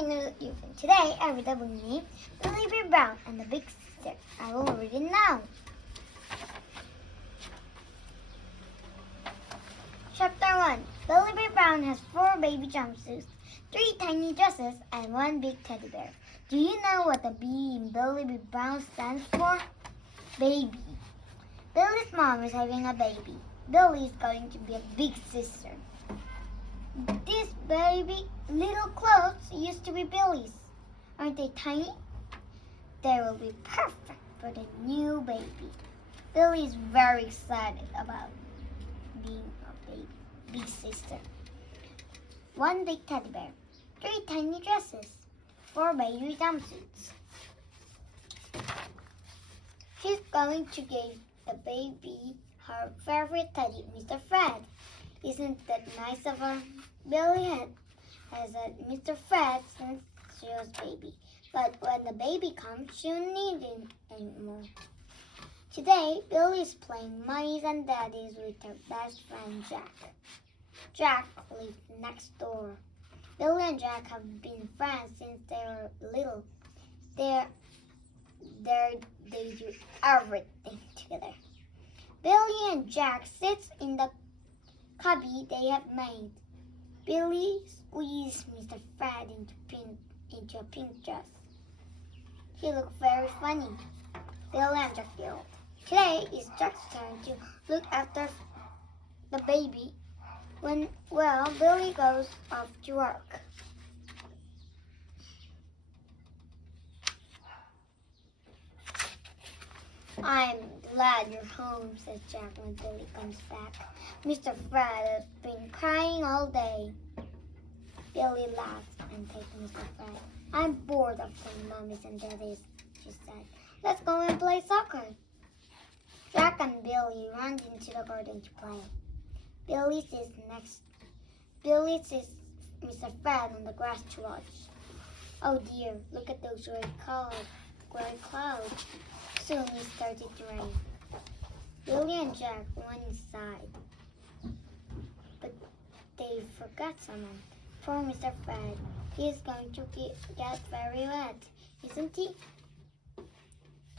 Today I read the book named Billie Brown and the Big Sister. I will read it now. Chapter 1. Billie Brown has 4 baby jumpsuits, 3 tiny dresses, and 1 big teddy bear. Do you know what the B in Billie Brown stands for? Baby. Billie's mom is having a baby. Billie is going to be a big sister. These baby little clothes used to be Billie's. Aren't they tiny? They will be perfect for the new baby. Billie is very excited about being a big sister. 1 big teddy bear, 3 tiny dresses, 4 baby jumpsuits. She's going to give the baby her favorite teddy, Mr. Fred. Isn't that nice of her? Billie has had Mr. Fred since she was baby. But when the baby comes, she won't need him anymore. Today, Billie is playing mummies and daddies with her best friend Jack. Jack lives next door. Billie and Jack have been friends since they were little. They do everything together. Billie and Jack sit in the cubby they have made. Billie squeezed Mr. Fred into a pink dress. He looked very funny. Billie and Jack yelled. Today is Jack's turn to look after the baby Billie goes off to work. I'm glad you're home, says Jack when Billie comes back. Mr. Fred has been crying all day. Billie laughs and takes Mr. Fred. I'm bored of playing mummies and daddies, she said. Let's go and play soccer. Jack and Billie run into the garden to play. Billie sees Mr. Fred on the grass to watch. Oh dear, look at those gray clouds. Soon it started to rain. Billie and Jack went inside, but they forgot someone. Poor Mr. Fred. He is going to get very wet, isn't he?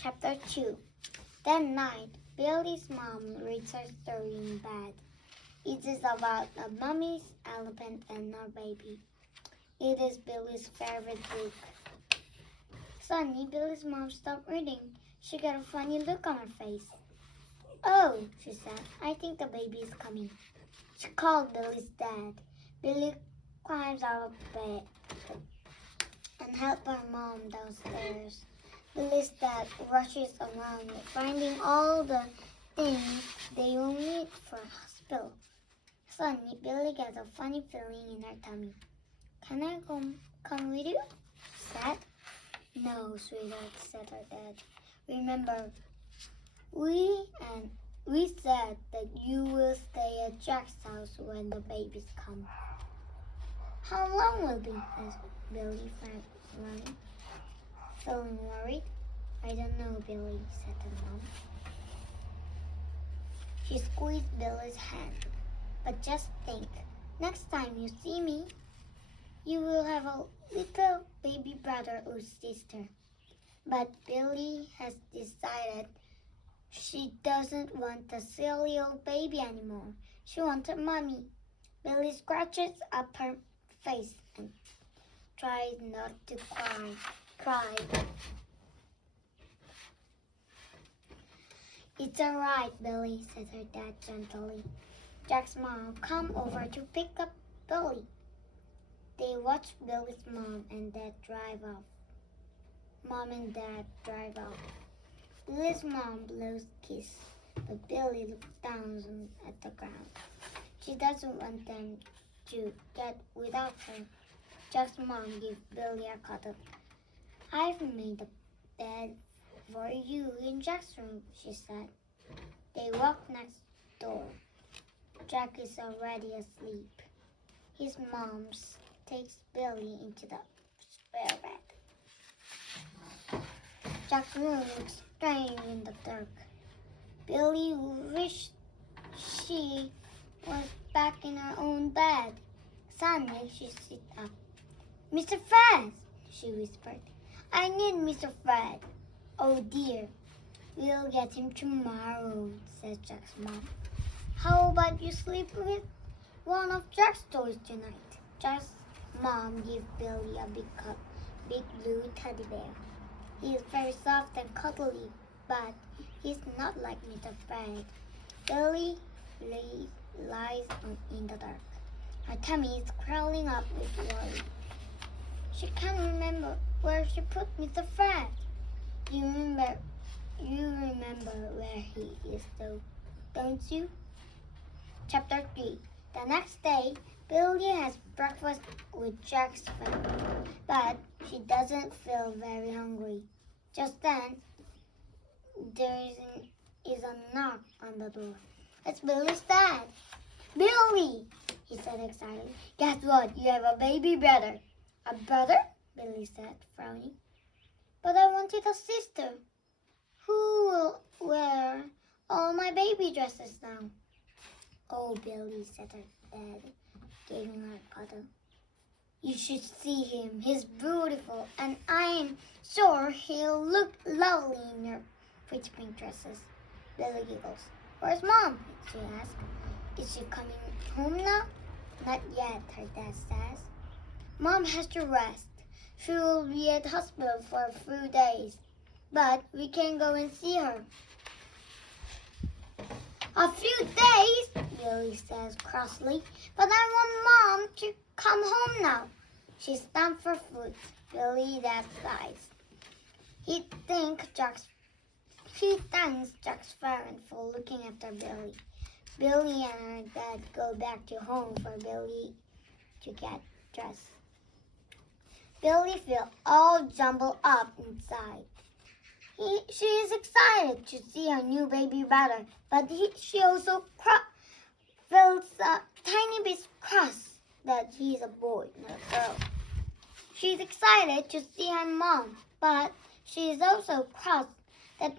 Chapter 2. That night, Billie's mom reads her story in bed. It is about a mummy's elephant and her baby. It is Billie's favorite book. Suddenly, Billie's mom stopped reading. She got a funny look on her face. Oh, she said, I think the baby is coming. She called Billie's dad. Billie climbs out of bed and helps her mom downstairs. Billie's dad rushes around finding all the things they will need for a hospital. Suddenly, Billie gets a funny feeling in her tummy. Can I come with you? She said. No, sweetheart, said her dad. Remember, we said that you will stay at Jack's house when the babies come. How long will be? Asked Billie, running. Feeling worried? I don't know, Billie, said her mom. She squeezed Billie's hand. But just think, next time you see me, you will have a little baby brother or sister. But Billie has decided she doesn't want a silly old baby anymore. She wants a mommy. Billie scratches up her face and tries not to cry. It's all right, Billie, said her dad gently. Jack's mom come over to pick up Billie. They watch Billie's mom and dad drive off. Billie's mom blows a kiss, but Billie looks down at the ground. She doesn't want them to get without her. Jack's mom gives Billie a cuddle. I've made a bed for you in Jack's room, she said. They walk next door. Jack is already asleep. His mom takes Billie into the spare bed. Jack's room looks strange in the dark. Billie wished she was back in her own bed. Suddenly, she sits up. Mr. Fred, she whispered. I need Mr. Fred. Oh dear. We'll get him tomorrow, said Jack's mom. How about you sleep with one of Jack's toys tonight? Jack's mom gave Billy a big blue teddy bear. He is very soft and cuddly, but he's not like Mr. Fred. Billy lies in the dark. Her tummy is crawling up with worry. She can't remember where she put Mr. Fred. You remember where he is though, don't you? Chapter 3. The next day, Billy has breakfast with Jack's family, but she doesn't feel very hungry. Just then, there is a knock on the door. It's Billy's dad. Billy, he said excitedly. Guess what? You have a baby brother. A brother? Billy said, frowning. But I wanted a sister. Who will wear all my baby dresses now? Oh, Billy, said her dad, giving her a cuddle. You should see him. He's beautiful, and I'm sure he'll look lovely in your pretty pink dresses. Billy giggles. Where's Mom? She asked. Is she coming home now? Not yet, her dad says. Mom has to rest. She will be at hospital for a few days, but we can go and see her. A few days, Billy says crossly, but I want Mom to come home now. She stamped her foot. Billy dad sighs. He thanks Jack's parents for looking after Billy. Billy and her dad go back to home for Billy to get dressed. Billy feels all jumbled up inside. She is excited to see her new baby brother, but she also feels a tiny bit cross that he is a boy, not a girl. She is excited to see her mom, but she is also cross that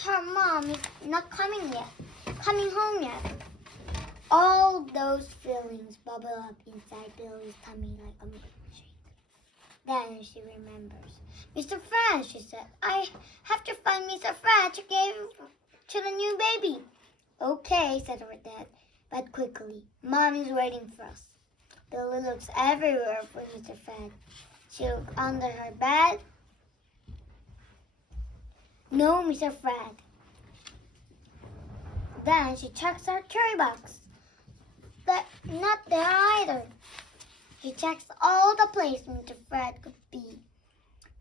her mom is not coming home yet. All those feelings bubble up inside Billy's tummy like a milkshake. Then she remembers. Mr. Fred, she said. I have to find Mr. Fred to give to the new baby. Okay, said her dad, but quickly. Mom is waiting for us. Billy looks everywhere for Mr. Fred. She looks under her bed. No, Mr. Fred. Then she checks her toy box. Not there either. She checks all the places Mr. Fred could be,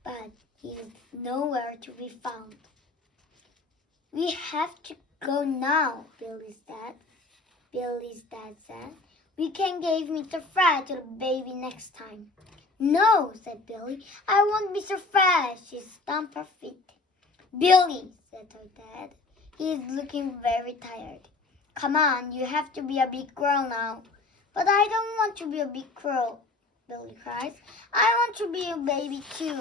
but he is nowhere to be found. We have to go now, Billy's dad said. We can give Mr. Fred to the baby next time. No, said Billy. I want Mr. Fred. She stamped her feet. Billy, said her dad. He is looking very tired. Come on, you have to be a big girl now. But I don't want to be a big girl, Billy cries. I want to be a baby too.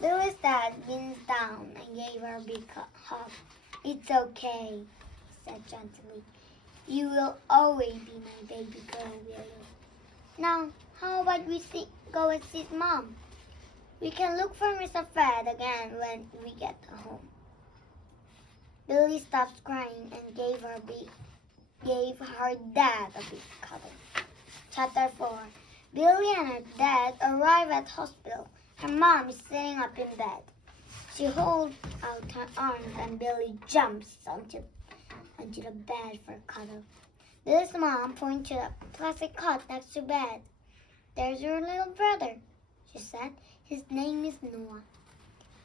Billy's dad leaned down and gave her a big hug. It's okay, he said gently. You will always be my baby girl, Billy. Now, how about we go and see Mom? We can look for Mr. Fred again when we get home. Billy stopped crying and gave her dad a big cuddle. Chapter 4. Billy and her dad arrive at hospital. Her mom is sitting up in bed. She holds out her arms and Billy jumps onto the bed for a cuddle. Billy's mom points to the plastic cot next to bed. There's your little brother, she said. His name is Noah.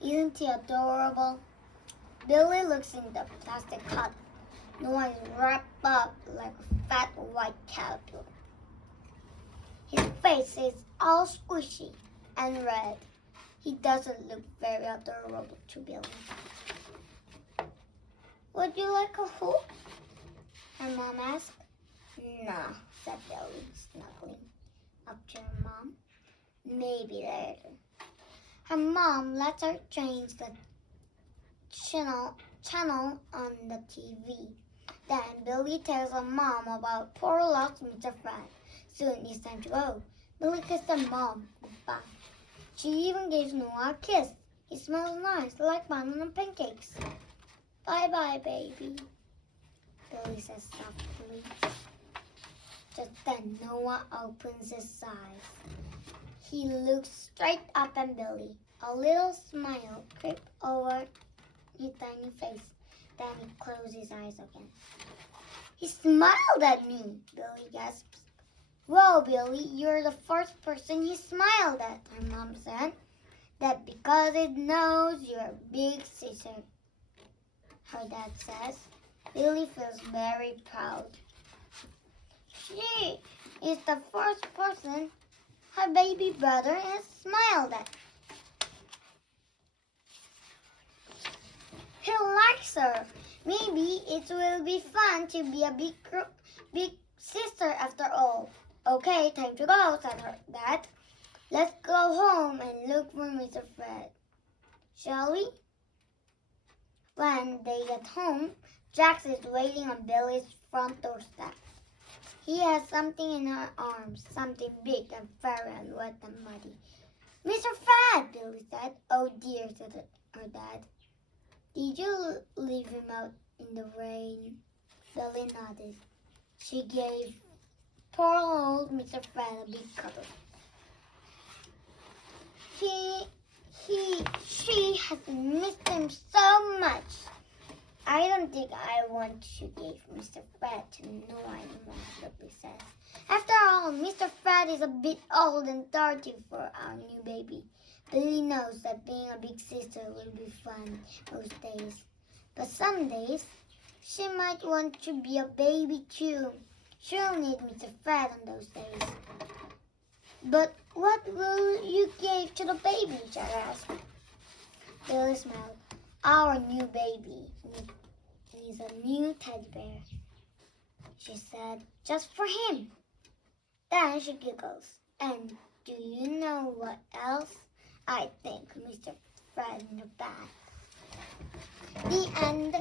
Isn't he adorable? Billy looks in the plastic cot. Noah is wrapped up like a fat white caterpillar. His face is all squishy and red. He doesn't look very adorable to Billy. Would you like a hug? Her mom asked. No, said Billy, snuggling up to her mom. Maybe later. Her mom lets her change the channel on the TV. Then Billy tells her mom about poor lost Mr. Fred. Soon it's time to go. Billie kissed her mom goodbye. She even gave Noah a kiss. He smells nice, like banana pancakes. Bye-bye, baby, Billie says softly. Just then, Noah opens his eyes. He looks straight up at Billie. A little smile crept over his tiny face. Then he closed his eyes again. He smiled at me, Billie gasps. Whoa, Billie, you're the first person he smiled at, her mom said. That because it knows you're a big sister, her dad says. Billie feels very proud. She is the first person her baby brother has smiled at. He likes her. Maybe it will be fun to be a big sister after all. Okay, time to go, said her dad. Let's go home and look for Mr. Fred. Shall we? When they get home, Jax is waiting on Billie's front doorstep. He has something in her arms, something big and furry and wet and muddy. Mr. Fred, Billie said. Oh dear, said her dad. Did you leave him out in the rain? Billie nodded. She gave poor old Mr. Fred a big cuddle. She has missed him so much. I don't think I want to give Mr. Fred to Noah anymore, Billie says. After all, Mr. Fred is a bit old and dirty for our new baby. Billie knows that being a big sister will be fun most days. But some days, she might want to be a baby too. She'll need Mr. Fred on those days. But what will you give to the baby? Jack asked. Billie smiled. Our new baby needs a new teddy bear, she said, just for him. Then she giggles. And do you know what else? I think Mr. Fred in the bag. The end.